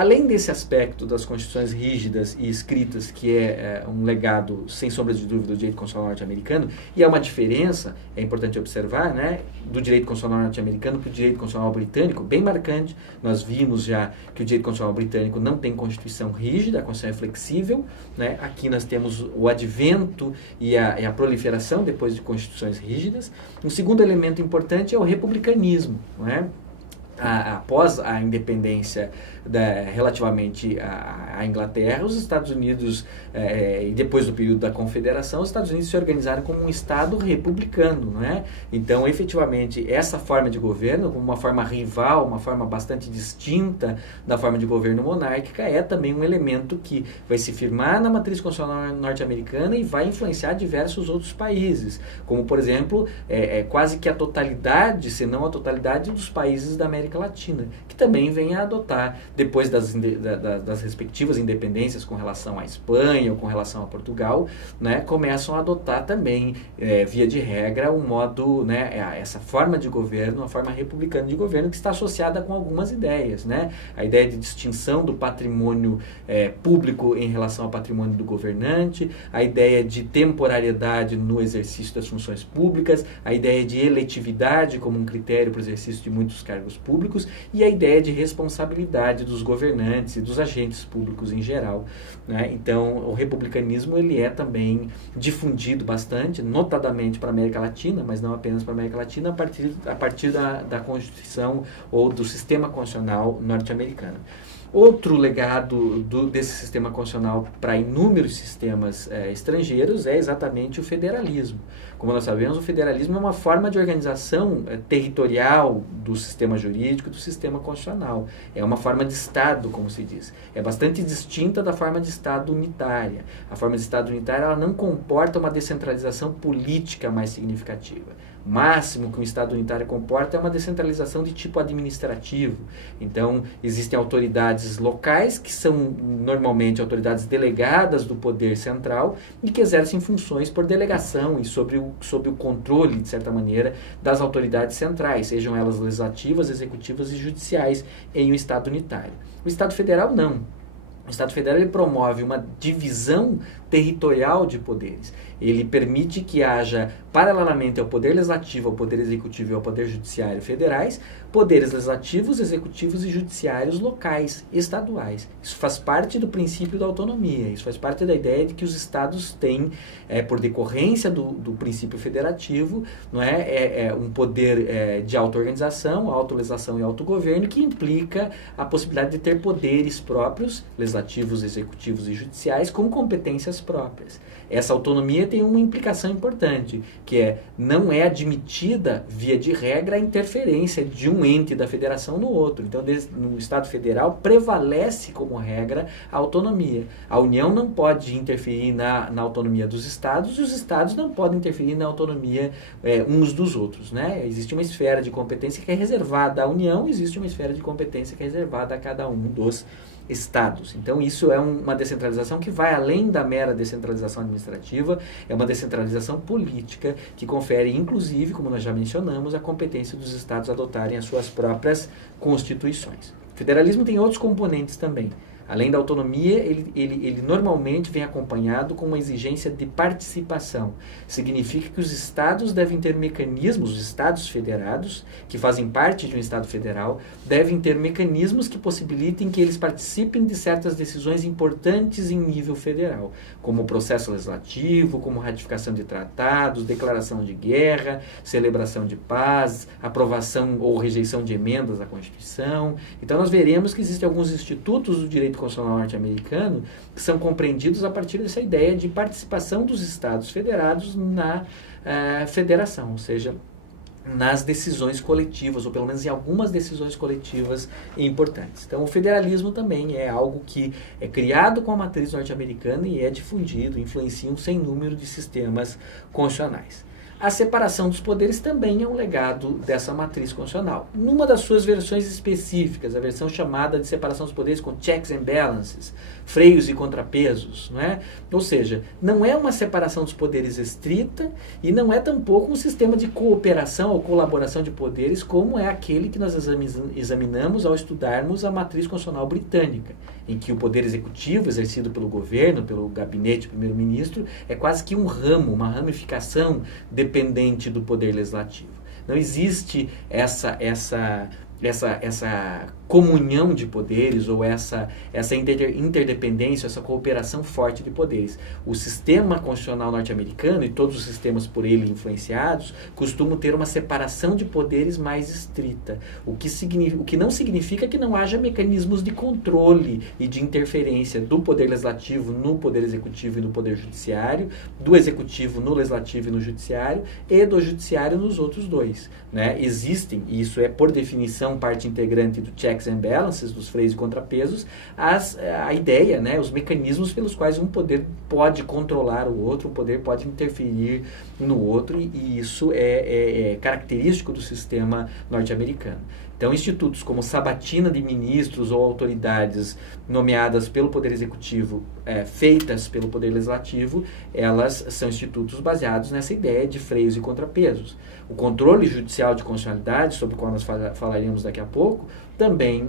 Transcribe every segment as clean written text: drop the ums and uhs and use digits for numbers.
além desse aspecto das constituições rígidas e escritas, que é um legado, sem sombra de dúvida, do direito constitucional norte-americano, e é uma diferença, é importante observar, né, do direito constitucional norte-americano para o direito constitucional britânico, bem marcante. Nós vimos já que o direito constitucional britânico não tem constituição rígida, a Constituição é flexível, né? Aqui nós temos o advento e a proliferação depois de constituições rígidas. Um segundo elemento importante é o republicanismo, não é? Após a independência relativamente à Inglaterra, os Estados Unidos, e depois do período da Confederação, os Estados Unidos se organizaram como um Estado republicano, não é? Então, efetivamente, essa forma de governo, como uma forma rival, uma forma bastante distinta da forma de governo monárquica, é também um elemento que vai se firmar na matriz constitucional norte-americana e vai influenciar diversos outros países, como, por exemplo, quase que a totalidade, se não a totalidade, dos países da América Latina, que também vem a adotar, depois das respectivas independências com relação à Espanha ou com relação a Portugal, né, começam a adotar também, via de regra, um modo, né, essa forma de governo, uma forma republicana de governo que está associada com algumas ideias, né? A ideia de distinção do patrimônio público em relação ao patrimônio do governante, a ideia de temporariedade no exercício das funções públicas, a ideia de eletividade como um critério para o exercício de muitos cargos públicos e a ideia de responsabilidade dos governantes e dos agentes públicos em geral, né? Então, o republicanismo ele é também difundido bastante, notadamente para a América Latina, mas não apenas para a América Latina, a partir da Constituição ou do sistema constitucional norte-americano. Outro legado desse sistema constitucional para inúmeros sistemas estrangeiros é exatamente o federalismo. Como nós sabemos, o federalismo é uma forma de organização territorial do sistema jurídico, do sistema constitucional. É uma forma de Estado, como se diz. É bastante distinta da forma de Estado unitária. A forma de Estado unitária ela não comporta uma descentralização política mais significativa. O máximo que um Estado unitário comporta é uma descentralização de tipo administrativo. Então, existem autoridades locais, que são normalmente autoridades delegadas do poder central e que exercem funções por delegação e sob o controle, de certa maneira, das autoridades centrais, sejam elas legislativas, executivas e judiciais, em um Estado unitário. O Estado federal, não. O Estado federal ele promove uma divisão territorial de poderes. Ele permite que haja, paralelamente ao poder legislativo, ao poder executivo e ao poder judiciário federais, poderes legislativos, executivos e judiciários locais, estaduais. Isso faz parte do princípio da autonomia, isso faz parte da ideia de que os estados têm, por decorrência do princípio federativo, não é, um poder de auto-organização, auto-legislação e autogoverno, que implica a possibilidade de ter poderes próprios, legislativos, executivos e judiciais, com competências próprias. Essa autonomia tem uma implicação importante, que não é admitida, via de regra, a interferência de um ente da federação no outro. Então, no Estado federal, prevalece como regra a autonomia. A União não pode interferir na autonomia dos Estados e os Estados não podem interferir na autonomia uns dos outros, né? Existe uma esfera de competência que é reservada à União, existe uma esfera de competência que é reservada a cada um dos Estados. Então, isso é uma descentralização que vai além da mera descentralização administrativa, é uma descentralização política que confere, inclusive, como nós já mencionamos, a competência dos Estados adotarem as suas próprias constituições. O federalismo tem outros componentes também. Além da autonomia, ele normalmente vem acompanhado com uma exigência de participação. Significa que os estados devem ter mecanismos, os estados federados, que fazem parte de um estado federal, devem ter mecanismos que possibilitem que eles participem de certas decisões importantes em nível federal, como o processo legislativo, como ratificação de tratados, declaração de guerra, celebração de paz, aprovação ou rejeição de emendas à Constituição. Então, nós veremos que existem alguns institutos do direito constitucional norte-americano que são compreendidos a partir dessa ideia de participação dos Estados federados na federação, ou seja, nas decisões coletivas, ou pelo menos em algumas decisões coletivas importantes. Então, o federalismo também é algo que é criado com a matriz norte-americana e é difundido, influencia um sem número de sistemas constitucionais. A separação dos poderes também é um legado dessa matriz constitucional. Numa das suas versões específicas, a versão chamada de separação dos poderes com checks and balances, freios e contrapesos, não é? Ou seja, não é uma separação dos poderes estrita e não é tampouco um sistema de cooperação ou colaboração de poderes como é aquele que nós examinamos ao estudarmos a matriz constitucional britânica, em que o poder executivo, exercido pelo governo, pelo gabinete do primeiro-ministro, é quase que um ramo, uma ramificação dependente do poder legislativo. Não existe essa comunhão de poderes ou essa interdependência, essa cooperação forte de poderes. O sistema constitucional norte-americano e todos os sistemas por ele influenciados costumam ter uma separação de poderes mais estrita, o que não significa que não haja mecanismos de controle e de interferência do poder legislativo no poder executivo e no poder judiciário, do executivo no legislativo e no judiciário, e do judiciário nos outros dois, né? Existem, e isso é por definição parte integrante do checks and balances, dos freios e contrapesos, a ideia, né, os mecanismos pelos quais um poder pode controlar o outro, um poder pode interferir no outro, e isso é característico do sistema norte-americano. Então, institutos como sabatina de ministros ou autoridades nomeadas pelo Poder Executivo, feitas pelo Poder Legislativo, elas são institutos baseados nessa ideia de freios e contrapesos. O controle judicial de constitucionalidade, sobre o qual nós falaremos daqui a pouco, também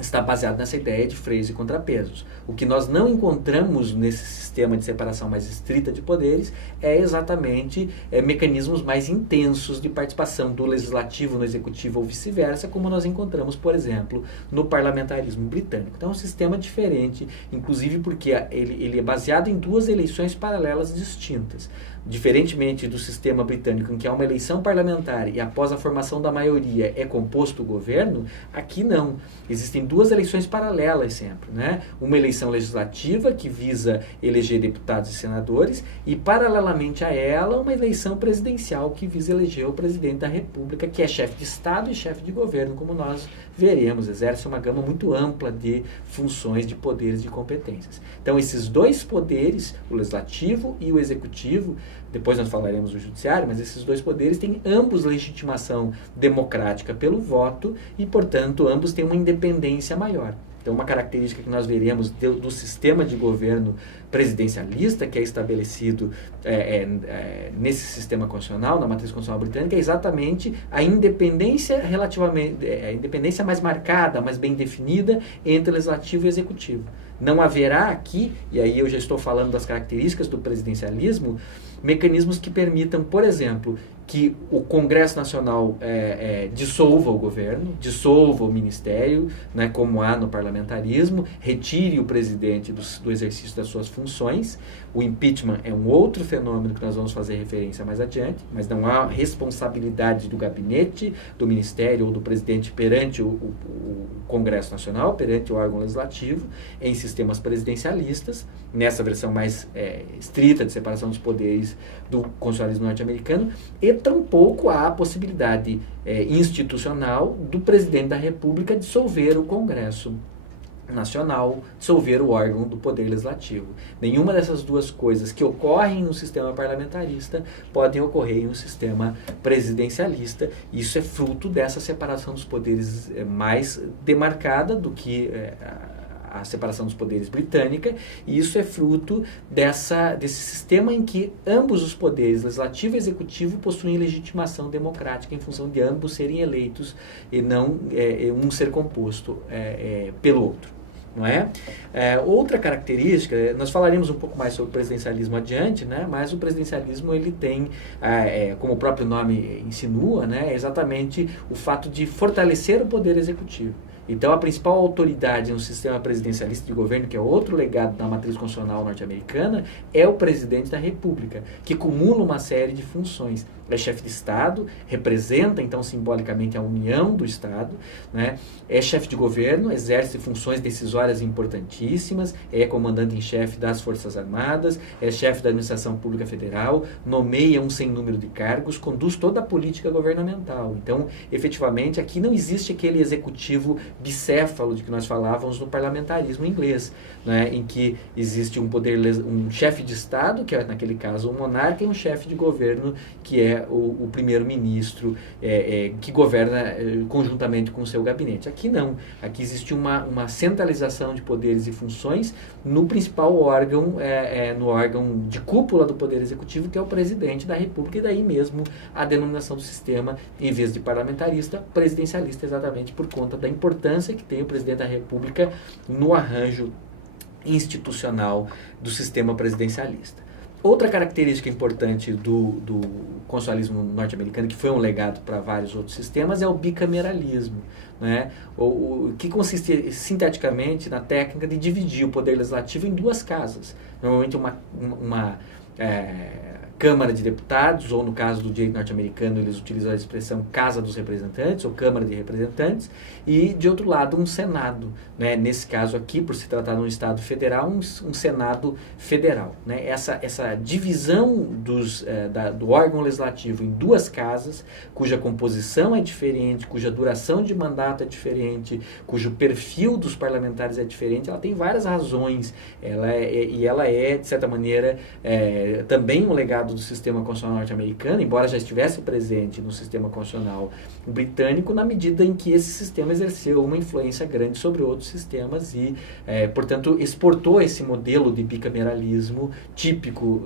está baseado nessa ideia de freios e contrapesos. O que nós não encontramos nesse sistema de separação mais estrita de poderes é exatamente mecanismos mais intensos de participação do legislativo no executivo ou vice-versa, como nós encontramos, por exemplo, no parlamentarismo britânico. Então é um sistema diferente, inclusive porque ele é baseado em duas eleições paralelas distintas. Diferentemente do sistema britânico, em que há uma eleição parlamentar e após a formação da maioria é composto o governo, aqui não. Existem duas eleições paralelas sempre, né? Uma eleição legislativa que visa eleger deputados e senadores e, paralelamente a ela, uma eleição presidencial que visa eleger o presidente da República, que é chefe de Estado e chefe de governo, como nós veremos, exerce uma gama muito ampla de funções, de poderes, de competências. Então, esses dois poderes, o legislativo e o executivo, depois nós falaremos do judiciário, mas esses dois poderes têm ambos legitimação democrática pelo voto e, portanto, ambos têm uma independência maior. Então, uma característica que nós veremos do sistema de governo presidencialista, que é estabelecido nesse sistema constitucional, na matriz constitucional britânica, é exatamente a independência a independência mais marcada, mais bem definida entre legislativo e executivo. Não haverá aqui, e aí eu já estou falando das características do presidencialismo, mecanismos que permitam, por exemplo, que o Congresso Nacional dissolva o governo, dissolva o ministério, né, como há no parlamentarismo, retire o presidente do exercício das suas funções. O impeachment é um outro fenômeno que nós vamos fazer referência mais adiante, mas não há responsabilidade do gabinete, do ministério ou do presidente perante o Congresso Nacional, perante o órgão legislativo, em sistemas presidencialistas, nessa versão mais estrita de separação dos poderes do constitucionalismo norte-americano, e tampouco há a possibilidade institucional do presidente da República dissolver o Congresso Nacional, dissolver o órgão do Poder Legislativo. Nenhuma dessas duas coisas que ocorrem no sistema parlamentarista podem ocorrer em um sistema presidencialista. Isso é fruto dessa separação dos poderes mais demarcada do que a separação dos poderes britânica, e isso é fruto desse sistema em que ambos os poderes, legislativo e executivo, possuem legitimação democrática em função de ambos serem eleitos e não um ser composto pelo outro. Não é? Outra característica, nós falaremos um pouco mais sobre o presidencialismo adiante, né? Mas o presidencialismo ele tem, como o próprio nome insinua, né? Exatamente o fato de fortalecer o poder executivo. Então, a principal autoridade no sistema presidencialista de governo, que é outro legado da matriz constitucional norte-americana, é o presidente da República, que cumula uma série de funções. é chefe de Estado, representa então simbolicamente a união do Estado, né? É chefe de governo, exerce funções decisórias importantíssimas, é comandante em chefe das Forças Armadas, é chefe da Administração Pública Federal, nomeia um sem número de cargos, conduz toda a política governamental. Então, efetivamente, aqui não existe aquele executivo bicéfalo de que nós falávamos no parlamentarismo inglês, né? Em que existe um chefe de Estado, que é naquele caso um monarca, e um chefe de governo, que é o primeiro-ministro, que governa conjuntamente com o seu gabinete. Aqui não. Aqui existe uma centralização de poderes e funções no principal órgão, no órgão de cúpula do Poder Executivo, que é o presidente da República, e daí mesmo a denominação do sistema, em vez de parlamentarista, presidencialista, exatamente por conta da importância que tem o presidente da República no arranjo institucional do sistema presidencialista. Outra característica importante do constitucionalismo norte-americano, que foi um legado para vários outros sistemas, é o bicameralismo, né? Que consiste sinteticamente na técnica de dividir o poder legislativo em duas casas. Normalmente uma Câmara de Deputados, ou no caso do direito norte-americano, eles utilizam a expressão Casa dos Representantes, ou Câmara de Representantes, e, de outro lado, um Senado, né? Nesse caso aqui, por se tratar de um Estado federal, um Senado federal, né? Essa divisão do órgão legislativo em duas casas, cuja composição é diferente, cuja duração de mandato é diferente, cujo perfil dos parlamentares é diferente, ela tem várias razões, ela é, de certa maneira, também um legado do sistema constitucional norte-americano, embora já estivesse presente no sistema constitucional britânico, na medida em que esse sistema exerceu uma influência grande sobre outros sistemas e, portanto, exportou esse modelo de bicameralismo típico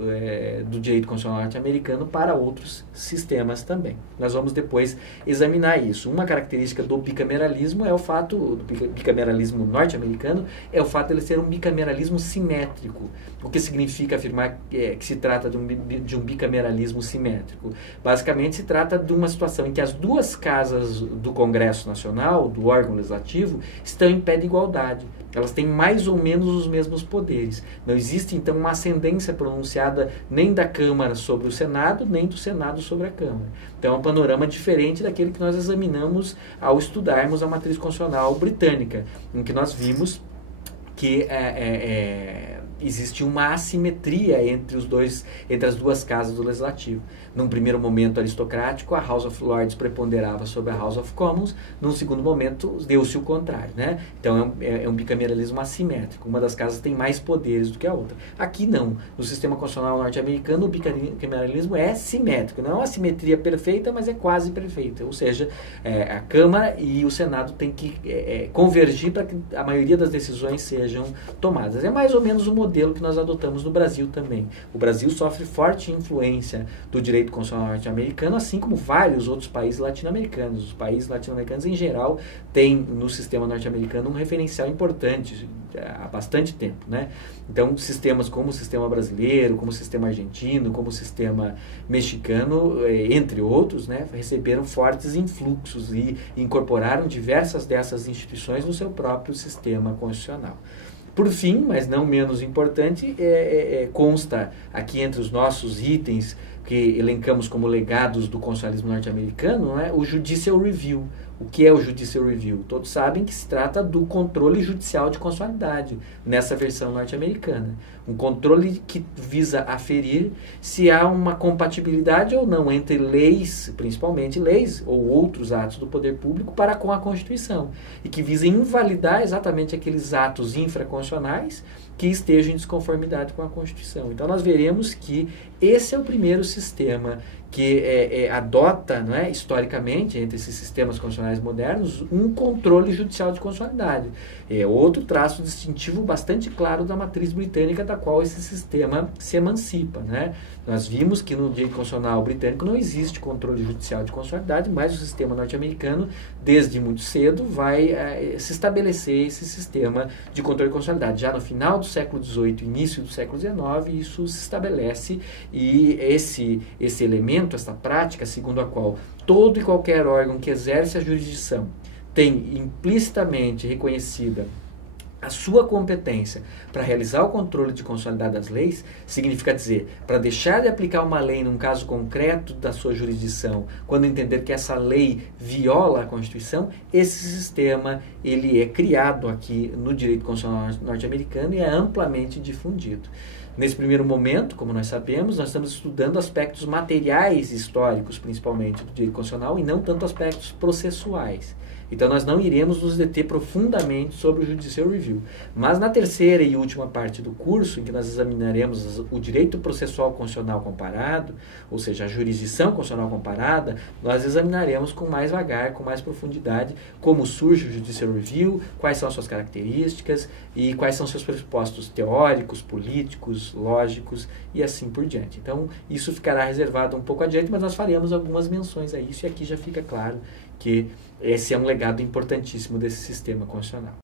do direito constitucional norte-americano para outros sistemas também. Nós vamos depois examinar isso. Uma característica do bicameralismo do bicameralismo norte-americano, é o fato de ele ser um bicameralismo simétrico. O que significa afirmar que se trata de um bicameralismo simétrico? Basicamente, se trata de uma situação em que as duas casas do Congresso Nacional, do órgão legislativo, estão em pé de igualdade. Elas têm mais ou menos os mesmos poderes. Não existe, então, uma ascendência pronunciada nem da Câmara sobre o Senado, nem do Senado sobre a Câmara. Então, é um panorama diferente daquele que nós examinamos ao estudarmos a matriz constitucional britânica, em que nós vimos que existe uma assimetria entre as duas casas do Legislativo. Num primeiro momento aristocrático, a House of Lords preponderava sobre a House of Commons, num segundo momento deu-se o contrário, né? Então é um bicameralismo assimétrico, uma das casas tem mais poderes do que a outra. Aqui não, no sistema constitucional norte-americano o bicameralismo é simétrico, não é uma simetria perfeita, mas é quase perfeita, ou seja, a Câmara e o Senado têm que convergir para que a maioria das decisões sejam tomadas. É mais ou menos o modelo que nós adotamos no Brasil também. O Brasil sofre forte influência do direito constitucional norte-americano, assim como vários outros países latino-americanos. Os países latino-americanos, em geral, têm no sistema norte-americano um referencial importante há bastante tempo, né? Então, sistemas como o sistema brasileiro, como o sistema argentino, como o sistema mexicano, entre outros, né, receberam fortes influxos e incorporaram diversas dessas instituições no seu próprio sistema constitucional. Por fim, mas não menos importante, consta aqui entre os nossos itens que elencamos como legados do constitucionalismo norte-americano, né, o Judicial Review. O que é o Judicial Review? Todos sabem que se trata do controle judicial de constitucionalidade, nessa versão norte-americana. Um controle que visa aferir se há uma compatibilidade ou não entre leis, principalmente leis ou outros atos do poder público, para com a Constituição. E que visa invalidar exatamente aqueles atos infraconstitucionais que estejam em desconformidade com a Constituição. Então, nós veremos que esse é o primeiro sistema que adota, não é, historicamente, entre esses sistemas constitucionais modernos, um controle judicial de constitucionalidade. É outro traço distintivo bastante claro da matriz britânica, da qual esse sistema se emancipa, né? Nós vimos que no direito constitucional britânico não existe controle judicial de constitucionalidade, mas o sistema norte-americano, desde muito cedo, vai se estabelecer esse sistema de controle de constitucionalidade. Já no final do século XVIII, início do século XIX, isso se estabelece e esse elemento, essa prática, segundo a qual todo e qualquer órgão que exerce a jurisdição tem implicitamente reconhecida A sua competência para realizar o controle de consolidado das leis significa dizer, para deixar de aplicar uma lei num caso concreto da sua jurisdição, quando entender que essa lei viola a Constituição, esse sistema ele é criado aqui no direito constitucional norte-americano e é amplamente difundido. Nesse primeiro momento, como nós sabemos, nós estamos estudando aspectos materiais históricos, principalmente do direito constitucional, e não tanto aspectos processuais. Então, nós não iremos nos deter profundamente sobre o Judicial Review. Mas na terceira e última parte do curso, em que nós examinaremos o direito processual constitucional comparado, ou seja, a jurisdição constitucional comparada, nós examinaremos com mais vagar, com mais profundidade, como surge o Judicial Review, quais são as suas características e quais são seus pressupostos teóricos, políticos, lógicos e assim por diante. Então, isso ficará reservado um pouco adiante, mas nós faremos algumas menções a isso e aqui já fica claro que esse é um legado importantíssimo desse sistema constitucional.